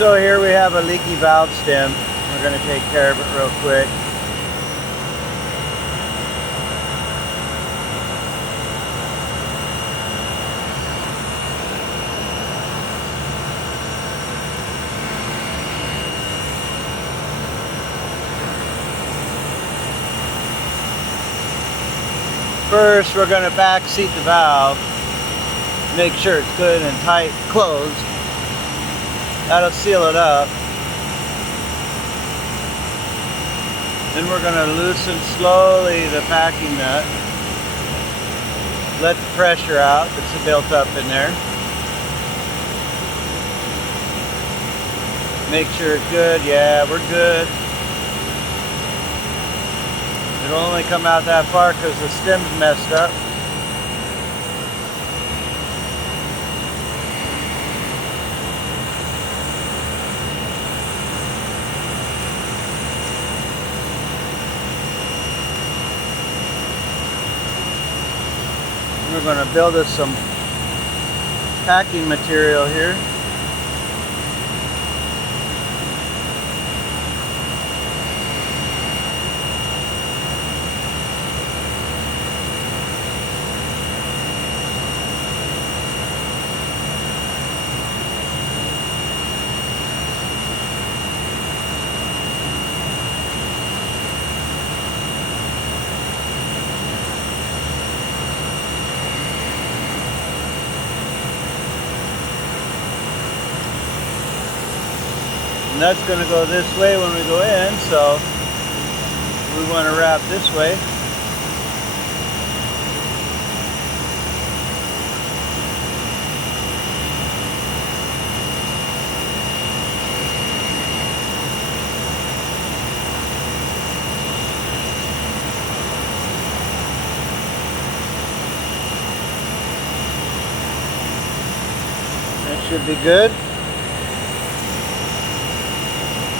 So here we have a leaky valve stem. We're going to take care of it real quick. First, we're going to back seat the valve. Make sure it's good and tight closed. That'll seal it up. Then we're going to loosen slowly the packing nut. Let the pressure out that's built up in there. Make sure it's good. Yeah, we're good. It'll only come out that far because the stem's messed up. We're going to build us some packing material here. And that's going to go this way when we go in, so we want to wrap this way. That should be good.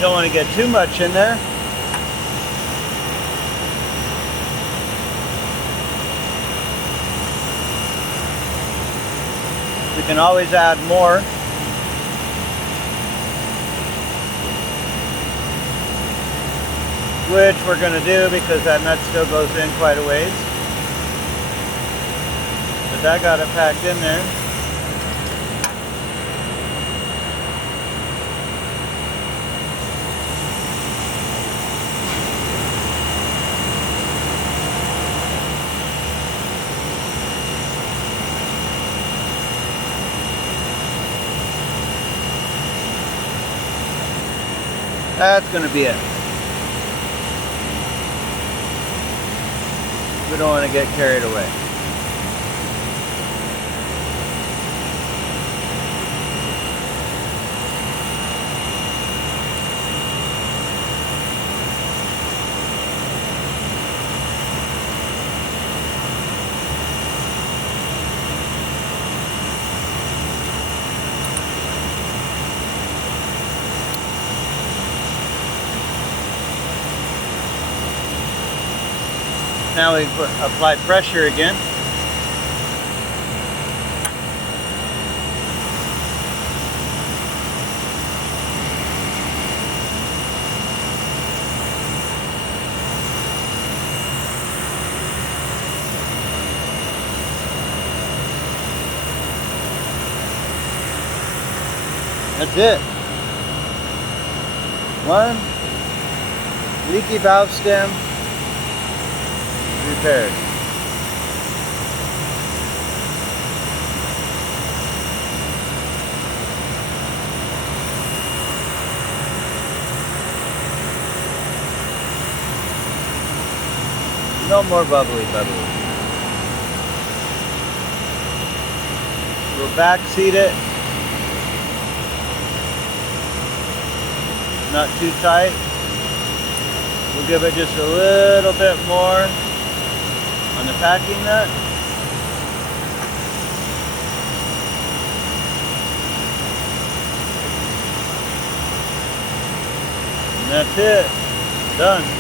Don't want to get too much in there. We can always add more. Which we're going to do because that nut still goes in quite a ways. But that got it packed in there. That's going to be it. We don't want to get carried away. Now we apply pressure again. That's it. One leaky valve stem repaired. No more bubbly. We'll back seat it. Not too tight. We'll give it just a little bit more on the packing nut. And that's it. Done.